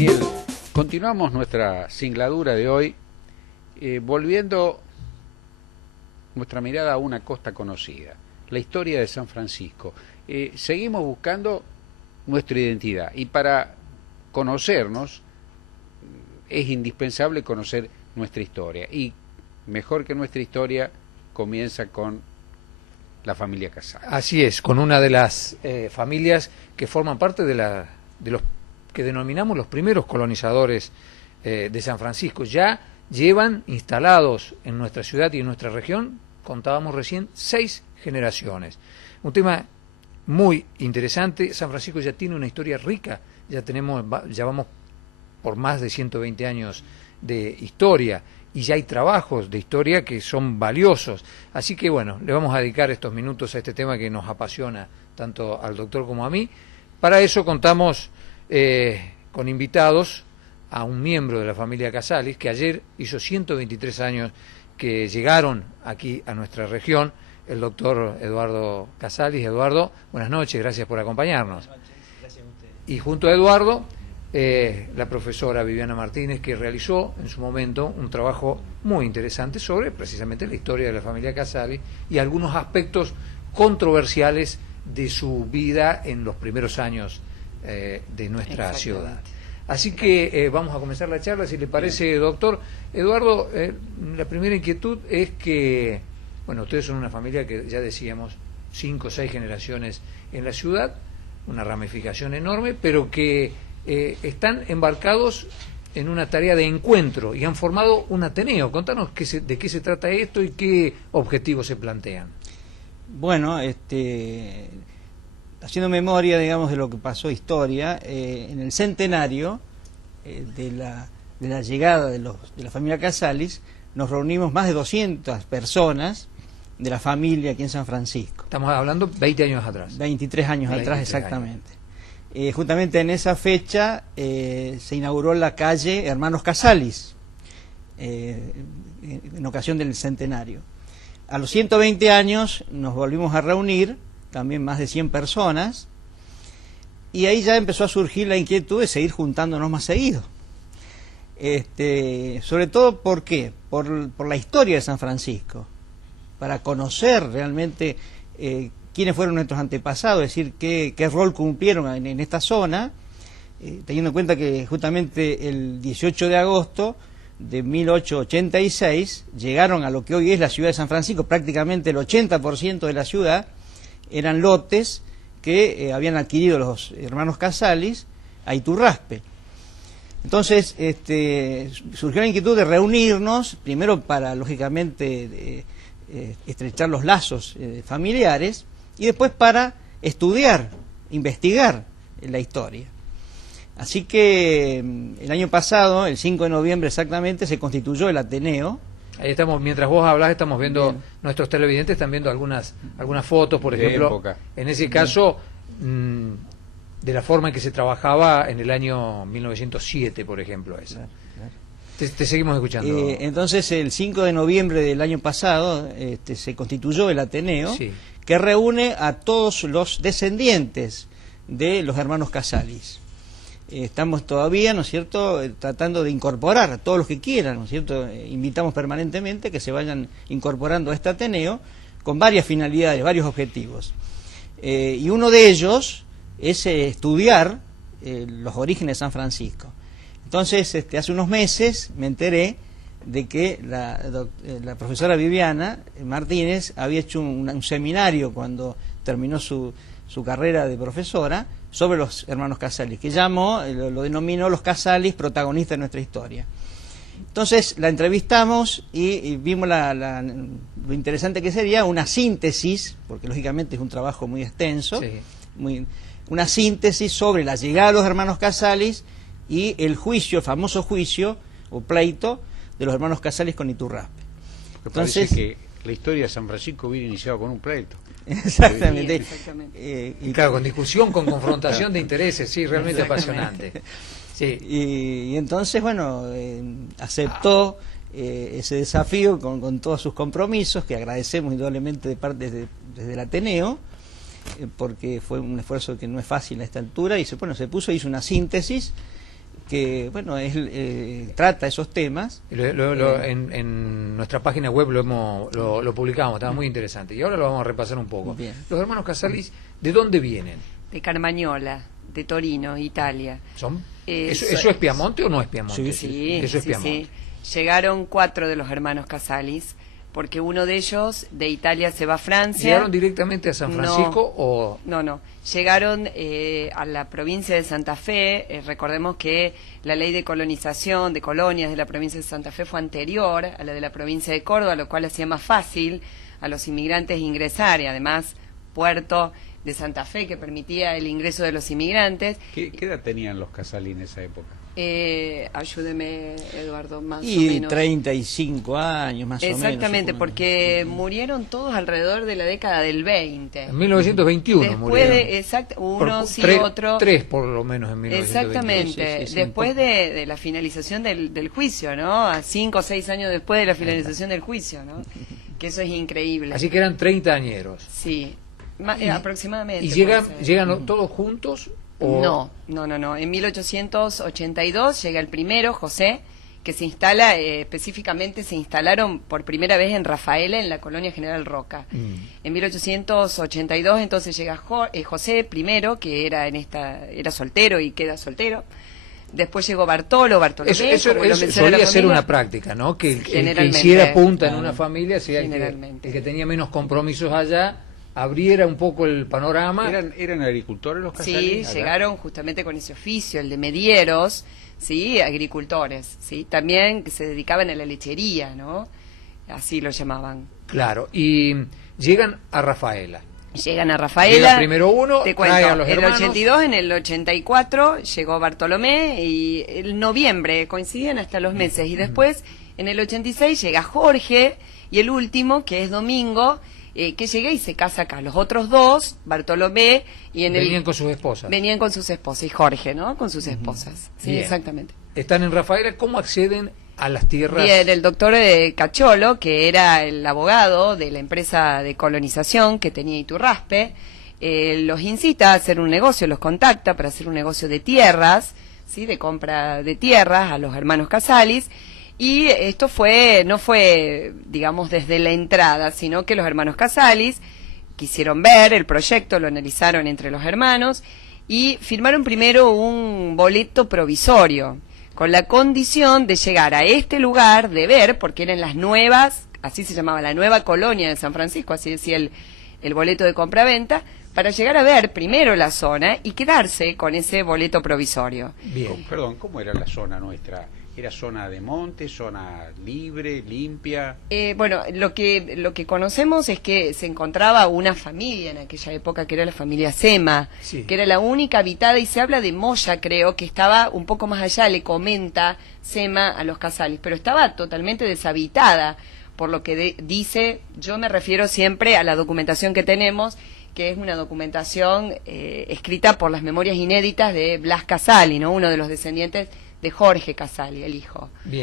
Daniel, continuamos nuestra singladura de hoy, volviendo nuestra mirada a una costa conocida, la historia de San Francisco. Seguimos buscando nuestra identidad y para conocernos es indispensable conocer nuestra historia, y mejor que nuestra historia comienza con la familia Casali. Así es, con una de las familias que forman parte de los que denominamos los primeros colonizadores de San Francisco. Ya llevan instalados en nuestra ciudad y en nuestra región, contábamos recién, 6 generaciones. Un tema muy interesante. San Francisco ya tiene una historia rica, ya vamos por más de 120 años de historia, y ya hay trabajos de historia que son valiosos. Así que bueno, le vamos a dedicar estos minutos a este tema que nos apasiona tanto al doctor como a mí. Para eso contamos con invitados a un miembro de la familia Casali, que ayer hizo 123 años que llegaron aquí a nuestra región, el doctor Eduardo Casali. Eduardo, buenas noches, gracias por acompañarnos. Buenas noches, gracias a ustedes. Y junto a Eduardo, la profesora Viviana Martínez, que realizó en su momento un trabajo muy interesante sobre precisamente la historia de la familia Casali y algunos aspectos controversiales de su vida en los primeros años de nuestra ciudad. Así que vamos a comenzar la charla, si le parece, doctor. Eduardo, la primera inquietud es que, bueno, ustedes son una familia que ya decíamos, 5 o 6 generaciones en la ciudad, una ramificación enorme, pero que están embarcados en una tarea de encuentro y han formado un Ateneo. Contanos de qué se trata esto y qué objetivos se plantean. Bueno, haciendo memoria, digamos, de lo que pasó historia, en el centenario de la llegada de la familia Casalis, nos reunimos más de 200 personas de la familia aquí en San Francisco. Estamos hablando 20 años atrás. 23 años atrás, exactamente. Justamente en esa fecha se inauguró la calle Hermanos Casalis, en ocasión del centenario. A los 120 años nos volvimos a reunir, también más de 100 personas, y ahí ya empezó a surgir la inquietud de seguir juntándonos más seguido. Sobre todo, ¿por qué? Por la historia de San Francisco, para conocer realmente quiénes fueron nuestros antepasados, es decir, qué rol cumplieron en esta zona, teniendo en cuenta que justamente el 18 de agosto de 1886 llegaron a lo que hoy es la ciudad de San Francisco. Prácticamente el 80% de la ciudad eran lotes que habían adquirido los hermanos Casalis a Iturraspe. Entonces surgió la inquietud de reunirnos, primero para, lógicamente, estrechar los lazos familiares, y después para estudiar, investigar la historia. Así que el año pasado, el 5 de noviembre exactamente, se constituyó el Ateneo. Ahí estamos, mientras vos hablas, estamos viendo, Bien. Nuestros televidentes están viendo algunas fotos, por ejemplo, época. En ese caso, de la forma en que se trabajaba en el año 1907, por ejemplo, esa. Claro. Te seguimos escuchando. Entonces, el 5 de noviembre del año pasado se constituyó el Ateneo, Sí. que reúne a todos los descendientes de los hermanos Casalis. Estamos todavía, ¿no es cierto?, tratando de incorporar a todos los que quieran, ¿no es cierto? Invitamos permanentemente que se vayan incorporando a este Ateneo con varias finalidades, varios objetivos. Y uno de ellos es estudiar los orígenes de San Francisco. Entonces, hace unos meses me enteré de que la profesora Viviana Martínez había hecho un seminario cuando terminó su carrera de profesora sobre los hermanos Casalis, que lo denominó los Casalis protagonistas de nuestra historia. Entonces la entrevistamos y vimos lo interesante que sería una síntesis, porque lógicamente es un trabajo muy extenso, Sí. una síntesis sobre la llegada de los hermanos Casalis y el famoso juicio o pleito de los hermanos Casalis con Iturraspe. Parece que la historia de San Francisco hubiera iniciado con un pleito. Exactamente. Sí, exactamente. Y claro, con discusión, con confrontación de intereses, sí, realmente apasionante. Sí. Y entonces, bueno, aceptó ese desafío con todos sus compromisos, que agradecemos indudablemente desde el Ateneo, porque fue un esfuerzo que no es fácil a esta altura, y se puso, hizo una síntesis que bueno, trata esos temas. En nuestra página web lo publicamos, estaba muy interesante. Y ahora lo vamos a repasar un poco. Bien. Los hermanos Casalis, ¿de dónde vienen? De Carmagnola, de Torino, Italia. ¿Son? ¿Eso es Piamonte o no es Piamonte? Sí, eso es Piamonte. sí. Llegaron 4 de los hermanos Casalis, porque uno de ellos de Italia se va a Francia. ¿Llegaron directamente a San Francisco o...? No. Llegaron a la provincia de Santa Fe. Recordemos que la ley de colonización de colonias de la provincia de Santa Fe fue anterior a la de la provincia de Córdoba, lo cual hacía más fácil a los inmigrantes ingresar, y además puerto de Santa Fe que permitía el ingreso de los inmigrantes. ¿Qué edad tenían los Casali en esa época? Ayúdeme, Eduardo, más o Y menos. 35 años más o menos. Exactamente, porque murieron todos alrededor de la década del 20. En 1921 Después murieron. Uno sí, otro. 3 por lo menos en 1921. Exactamente, Sí, después de la finalización del juicio, ¿no? A 5 o 6 años después de la finalización del juicio, ¿no? Que eso es increíble. Así que eran 30 añeros. Sí, aproximadamente. ¿Y llegan todos juntos? ¿O? No. En 1882 llega el primero, José, que se instala, específicamente se instalaron por primera vez en Rafaela, en la colonia General Roca. En 1882 entonces llega José primero, que era soltero y queda soltero. Después llegó Bartolomé. Eso solía ser una práctica, ¿no? Que el que hiciera punta en una familia sea el que tenía menos compromisos allá, abriera un poco el panorama. ¿Eran agricultores los Casali? Sí, llegaron justamente con ese oficio, el de medieros, sí, agricultores, sí, también que se dedicaban a la lechería, ¿no? Así lo llamaban. Claro, y llegan a Rafaela. Llegan a Rafaela. Llega primero uno, te cuento, trae a los en el hermanos. 82, en el 84 llegó Bartolomé, y en noviembre coinciden hasta los meses, y después en el 86 llega Jorge, y el último, que es Domingo, que llega y se casa acá. Los otros dos, Bartolomé y venían con sus esposas. Venían con sus esposas, y Jorge, ¿no? Con sus esposas. Sí, Bien. exactamente. Están en Rafaela, ¿cómo acceden a las tierras? Bien, el doctor Cacholo, que era el abogado de la empresa de colonización que tenía Iturraspe, los incita a hacer un negocio, los contacta para hacer un negocio de tierras, ¿sí? De compra de tierras a los hermanos Casalis. Y esto no fue, digamos, desde la entrada, sino que los hermanos Casalis quisieron ver el proyecto, lo analizaron entre los hermanos y firmaron primero un boleto provisorio, con la condición de llegar a este lugar, de ver, porque eran las nuevas, así se llamaba, la nueva colonia de San Francisco, así decía el boleto de compraventa, para llegar a ver primero la zona y quedarse con ese boleto provisorio. Bien. Perdón, ¿cómo era la zona nuestra? ¿Era zona de monte, zona libre, limpia? Bueno, lo que conocemos es que se encontraba una familia en aquella época, que era la familia Sema, sí, que era la única habitada, y se habla de Moya, creo, que estaba un poco más allá, le comenta Sema a los Casalis, pero estaba totalmente deshabitada, por lo que dice, yo me refiero siempre a la documentación que tenemos, que es una documentación escrita por las memorias inéditas de Blas Casali, ¿no? Uno de los descendientes de Jorge Casali, el hijo. Bien.